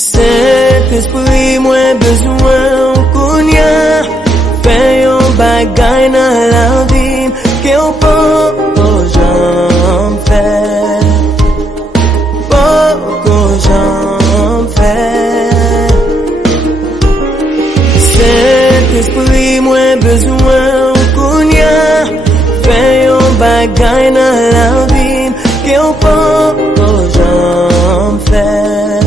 Sentespri mwen bezwen kounya. Fais yon bagay nan la vie que on peut j'en fais. J'en fais. Sentespri mwen bezwen kounya. Fais yon bagay nan la vie que on peut j'en fais.